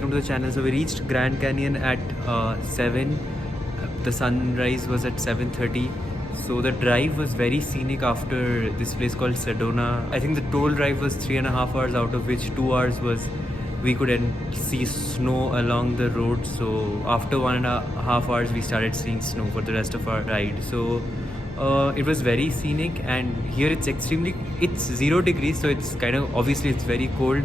welcome to the channel. So we reached Grand Canyon at 7. The sunrise was at 7:30. So the drive was very scenic after this place called Sedona. I think the total drive was 3.5 hours, out of which 2 hours was we could see snow along the road. So after 1.5 hours we started seeing snow for the rest of our ride. So it was very scenic, and here it's 0 degrees, so it's kind of obviously it's very cold.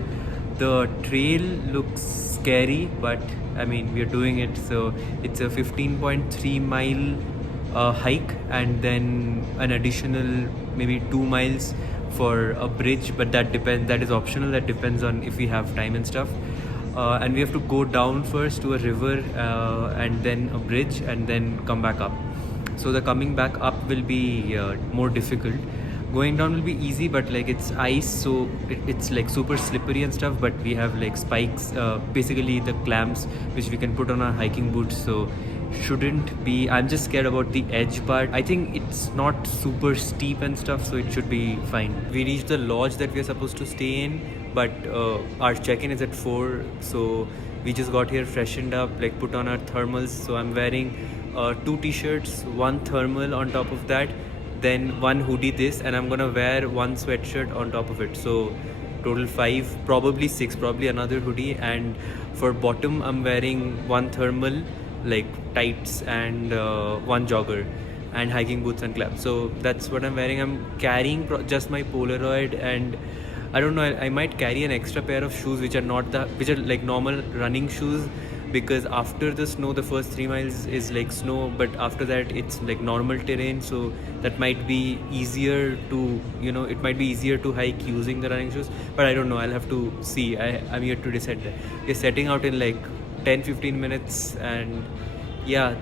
The trail looks scary, but I mean we're doing it. So it's a 15.3 mile hike, and then an additional maybe 2 miles for a bridge, but that is optional. That depends on if we have time and stuff. And we have to go down first to a river, and then a bridge, and then come back up. So the coming back up will be more difficult. Going down will be easy, but like it's ice, so it's like super slippery and stuff. But we have like spikes, basically the clamps which we can put on our hiking boots, so shouldn't be. I'm just scared about the edge part. I think it's not super steep and stuff, so it should be fine. We reached the lodge that we are supposed to stay in, but our check-in is at 4, so we just got here, freshened up, like put on our thermals. So I'm wearing 2 t-shirts, 1 thermal on top of that, then 1 hoodie this, and I'm gonna wear 1 sweatshirt on top of it. So total 5, probably 6, probably another hoodie. And for bottom I'm wearing 1 thermal, like tights, and 1 jogger, and hiking boots and claps. So that's what I'm wearing. I'm carrying just my Polaroid, and I don't know, I might carry an extra pair of shoes which are like normal running shoes, because after the snow the first 3 miles is like snow, but after that it's like normal terrain, so that might be easier to, it might be easier to hike using the running shoes. But I don't know, I'll have to see. I'm here to decide that. We're setting out in like 10-15 minutes, and yeah,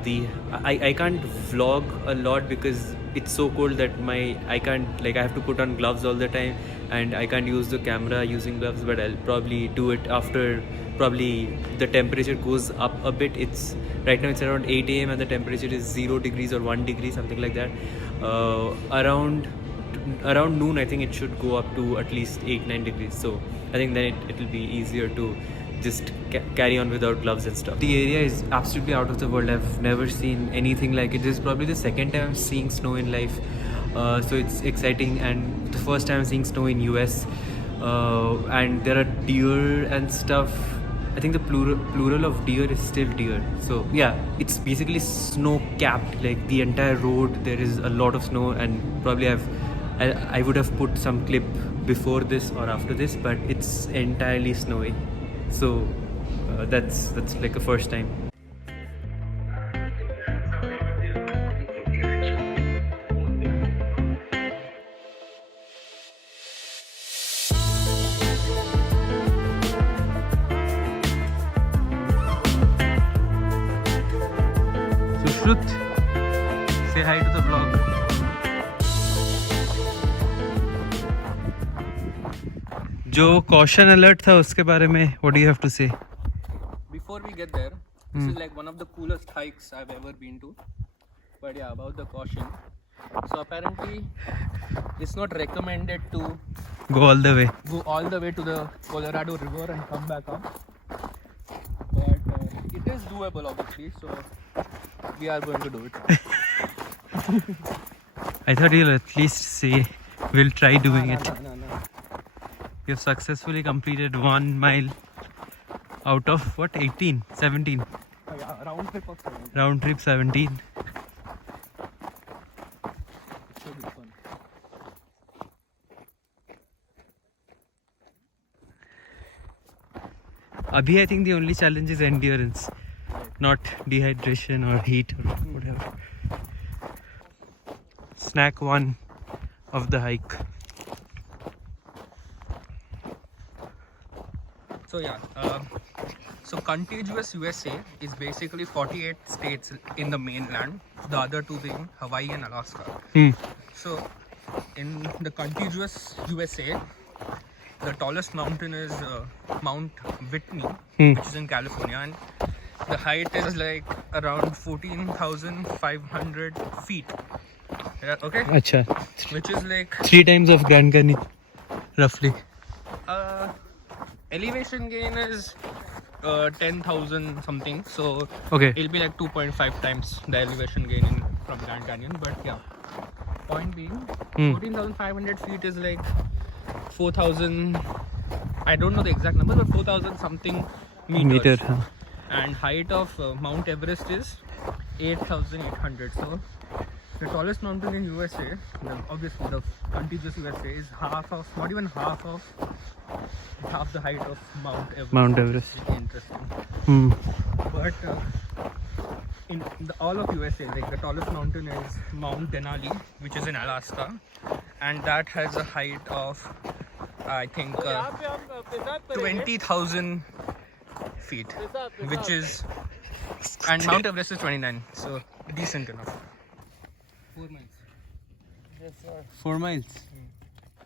I can't vlog a lot because it's so cold that I have to put on gloves all the time, and I can't use the camera using gloves. But I'll probably do it after probably the temperature goes up a bit. It's right now it's around 8 a.m. and the temperature is 0 degrees or 1 degree, something like that. Around noon I think it should go up to at least 8-9 degrees. So I think then it will be easier to just carry on without gloves and stuff. The area is absolutely out of the world. I've never seen anything like it. This is probably the second time I'm seeing snow in life, so it's exciting, and the first time I'm seeing snow in US. And there are deer and stuff. I think the plural of deer is still deer. So yeah, it's basically snow capped, like the entire road there is a lot of snow. And probably I would have put some clip before this or after this, but it's entirely snowy. So that's like a first time. Shruth, say hi to the vlog. जो caution alert था उसके बारे में, what do you have to say? Before we get there, this is like one of the coolest hikes I've ever been to. But yeah, about the caution. So apparently, it's not recommended to Go all the way. go all the way to the Colorado River and come back up. But it is doable, obviously. So we are going to do it. I thought you'll at least say we'll try doing it. No. We have successfully completed 1 mile out of what, 18, 17. Oh, yeah, round trip of 7. Round trip 17. It should be fun. Abhi, I think the only challenge is endurance, not dehydration or heat or whatever. Snack 1 of the hike. So yeah, so contiguous USA is basically 48 states in the mainland, the other 2 being Hawaii and Alaska. So in the contiguous USA, the tallest mountain is Mount Whitney, which is in California, and the height is like around 14,500 feet. Yeah, okay? Acha. Which is like 3 times of Grand Canyon, roughly. elevation gain is 10,000 something. So Okay. it'll be like 2.5 times the elevation gain from Grand Canyon. But yeah, point being, 14,500 feet is like 4,000. I don't know the exact number, but 4,000 something meters. Meter. And height of Mount Everest is 8,800. So the tallest mountain in USA, obviously the contiguous USA, is not even half the height of Mount Everest. Mount Everest. Which is interesting. Hmm. But in all of USA, like the tallest mountain is Mount Denali, which is in Alaska, and that has a height of I think 20,000 feet, which is, and Mount Everest is 29, so decent enough. 4 miles. 4 miles.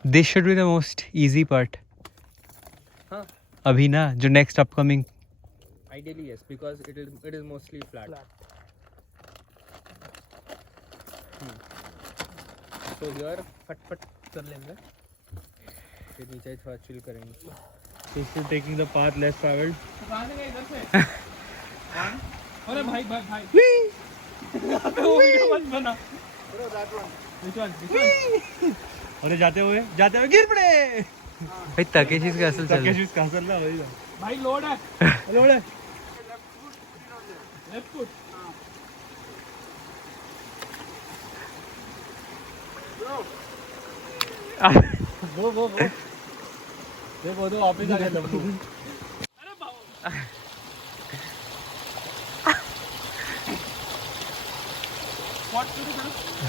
This should be the most easy part. Huh? Abhi na, jo next upcoming. Ideally yes, because it is mostly flat. So here फट कर लेंगे, फिर नीचे थोड़ा chill करेंगे. So taking the path less traveled. अरे भाई यहाँ पे वो वीडियो मत बना. Which one? अरे जाते हुए गिर पड़े. भाई तकेशीस का असल चल. तकेशीस का असल ना भाई लोड है. Left foot. वो देखो तो वापस आ गया. अरे बाबा.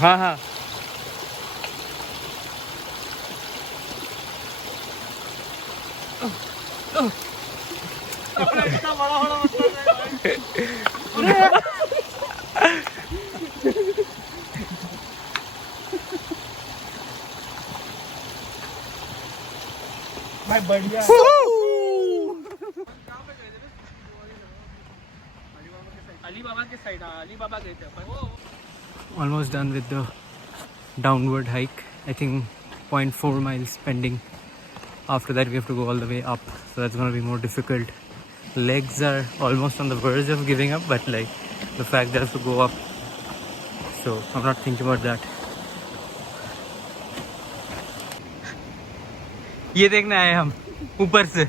हाँ. इतना बड़ा भाई बढ़िया. अलीबाबा के साइड. अलीबाबा गए थे अपन. Almost done with the downward hike. I think 0.4 miles pending. After that we have to go all the way up, so that's gonna be more difficult. Legs are almost on the verge of giving up, but like the fact that I have to go up, so I'm not thinking about that. ये देखने आए हम ऊपर से.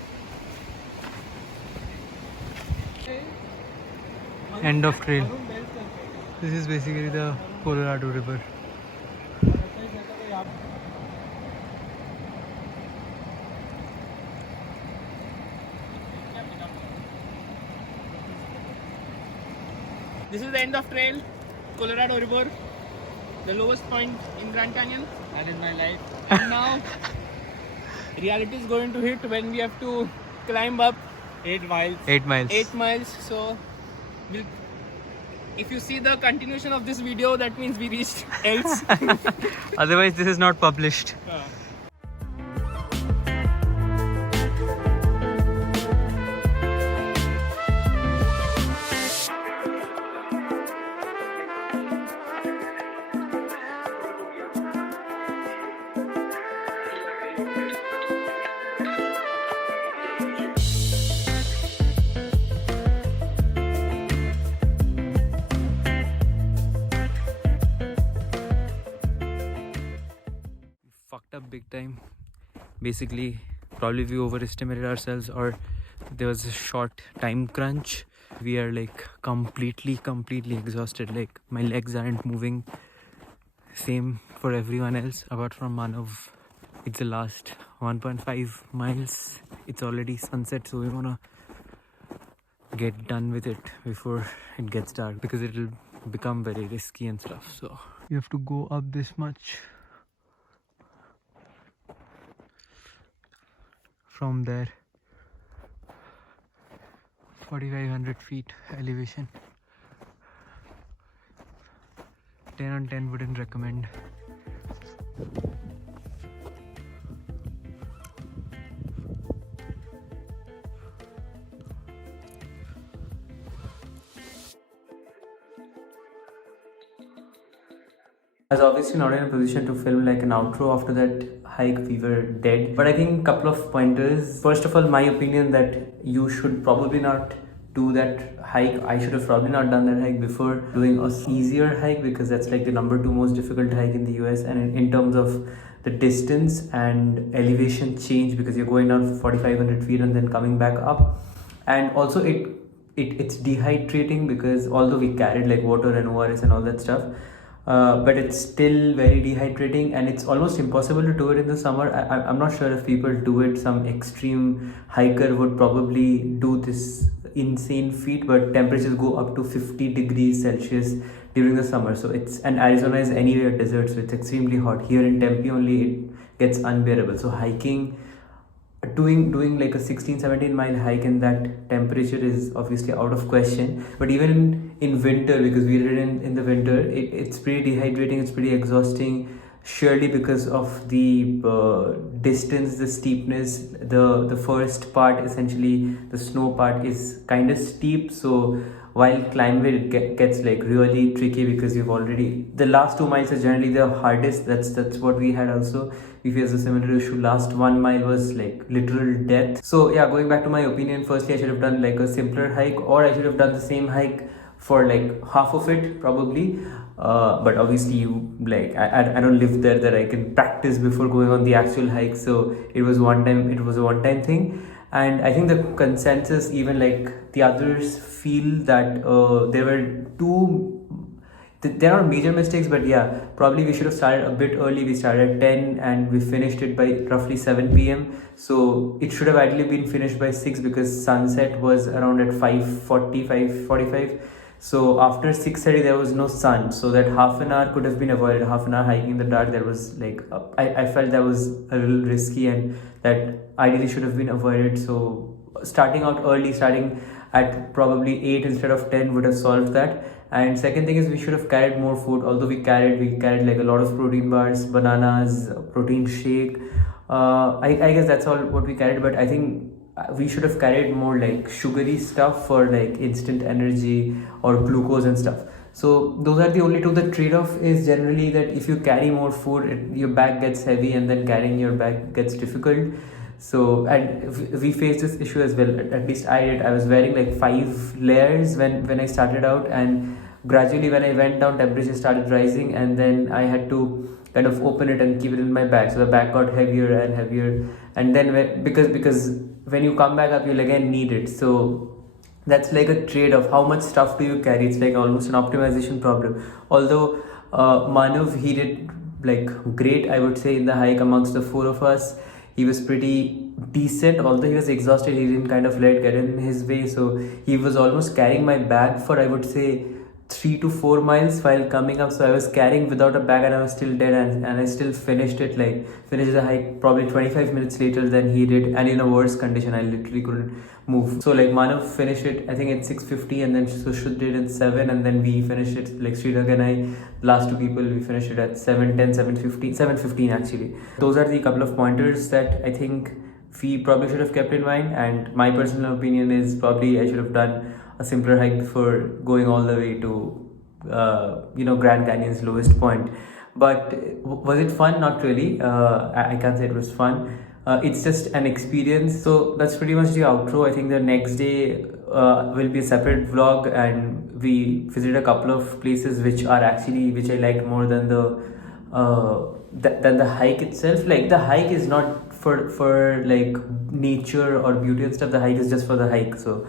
End of trail. This is basically the Colorado River. This is the end of trail, Colorado River, the lowest point in Grand Canyon. That is my life. And now, reality is going to hit when we have to climb up 8 miles. 8 miles. 8 miles. So, if you see the continuation of this video, that means we reached else. Otherwise, this is not published. Fucked up big time. Basically, probably we overestimated ourselves, or there was a short time crunch. We are like completely exhausted. Like my legs aren't moving. Same for everyone else apart from Manav. It's the last 1.5 miles. It's already sunset, so we wanna get done with it before it gets dark, because it'll become very risky and stuff. So you have to go up this much. From there, 4,500 feet elevation. 10 on 10 wouldn't recommend. I was obviously not in a position to film like an outro after that hike. We were dead. But I think a couple of pointers. First of all, my opinion that you should probably not do that hike. I should have probably not done that hike before doing a easier hike, because that's like the number 2 most difficult hike in the US. And in terms of the distance and elevation change, because you're going down 4,500 feet and then coming back up. And also it's dehydrating, because although we carried like water and ORS and all that stuff, but it's still very dehydrating, and it's almost impossible to do it in the summer. I'm not sure if people do it. Some extreme hiker would probably do this insane feat, but temperatures go up to 50 degrees Celsius during the summer. So and Arizona is anyway a desert, so it's extremely hot. Here in Tempe only it gets unbearable. So hiking, doing like a 16-17 mile hike in that temperature is obviously out of question. But even in winter, because we did it in the winter, it's pretty dehydrating, it's pretty exhausting, surely because of the distance, the steepness. The first part, essentially the snow part, is kind of steep, so while climbing it gets like really tricky, because you've already, the last 2 miles are generally the hardest. That's what we had also. We faced a similar issue. Last 1 mile was like literal death. So yeah, going back to my opinion, firstly I should have done like a simpler hike, or I should have done the same hike for like half of it probably. But obviously you like I don't live there that I can practice before going on the actual hike, so it was a one-time thing. And I think the consensus, even like the others, feel that there were there are major mistakes, but yeah, probably we should have started a bit early. We started at 10 and we finished it by roughly 7 p.m. So it should have ideally been finished by 6, because sunset was around at 5:40, 5:45. So after 6:30 there was no sun, so that half an hour could have been avoided. Half an hour hiking in the dark, that was like I felt that was a little risky, and that ideally should have been avoided. So starting out early, starting at probably 8 instead of 10 would have solved that. And second thing is, we should have carried more food. Although we carried like a lot of protein bars, bananas, protein shake. I guess that's all what we carried, but I think we should have carried more like sugary stuff for like instant energy or glucose and stuff. So those are the only two. The trade-off is generally that if you carry more food, your bag gets heavy, and then carrying your bag gets difficult. So, and we faced this issue as well. At least I did. I was wearing like 5 layers when I started out, and gradually when I went down, temperature started rising, and then I had to kind of open it and keep it in my bag. So the bag got heavier and heavier, and then because when you come back up, you'll again need it. So that's like a trade-off. How much stuff do you carry? It's like almost an optimization problem. Although Manav, he did like great, I would say, in the hike amongst the 4 of us. He was pretty decent. Although he was exhausted, he didn't kind of let it get in his way. So he was almost carrying my bag for, I would say, 3 to 4 miles while coming up. So I was carrying without a bag, and I was still dead, and I still finished the hike probably 25 minutes later than he did, and in a worse condition. I literally couldn't move. So like Manav finished it I think at 6:50, and then Sushruth did it at 7, and then we finished it, like Sridhar and I, last 2 people, we finished it at 7:10, 7:15 actually. Those are the couple of pointers that I think we probably should have kept in mind, and my personal opinion is probably I should have done a simpler hike before going all the way to Grand Canyon's lowest point. But was it fun? Not really. I can't say it was fun. It's just an experience. So that's pretty much the outro. I think the next day will be a separate vlog, and we visited a couple of places which I liked more than the hike itself. Like the hike is not for like nature or beauty and stuff. The hike is just for the hike. So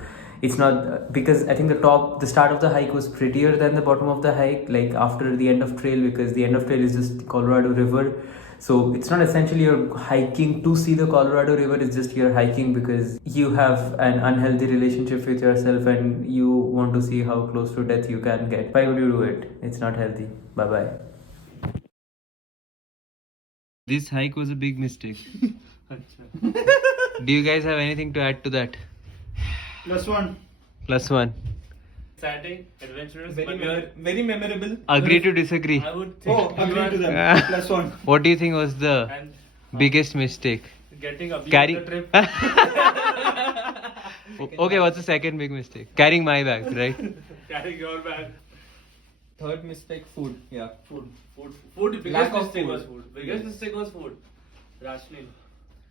it's not, because I think the start of the hike was prettier than the bottom of the hike, like after the end of trail, because the end of trail is just Colorado River. So it's not essentially you're hiking to see the Colorado River, it's just you're hiking because you have an unhealthy relationship with yourself and you want to see how close to death you can get. Why would you do it? It's not healthy. Bye bye. This hike was a big mistake. Do you guys have anything to add to that? +1. +1. Exciting, adventurous, Very memorable. Agree to disagree. I would think Agree to them. +1. What do you think was the and biggest mistake? getting abused Carry- on the trip. Okay, what's the second big mistake? Carrying my bag, right? Carrying your bag. Third mistake, food. Yeah. Food. Biggest Lack of mistake food. was food. Biggest mistake was food. Rationing.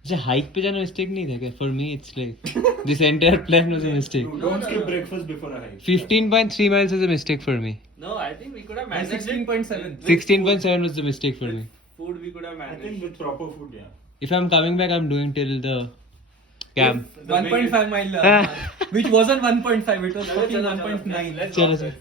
अच्छा hike पे जाना mistake नहीं था क्या for me it's like this entire plan was a mistake Don't skip breakfast before a hike. 15.3 miles is a mistake for me No, I think we could have And managed it. 16.7. 16.7 was the mistake for me Food we could have I managed. think with proper food, yeah. if I'm coming back I'm doing till the camp The 1.5 mile, which wasn't 1.5, it was fucking 1.9. Let's Chalo, go. sir.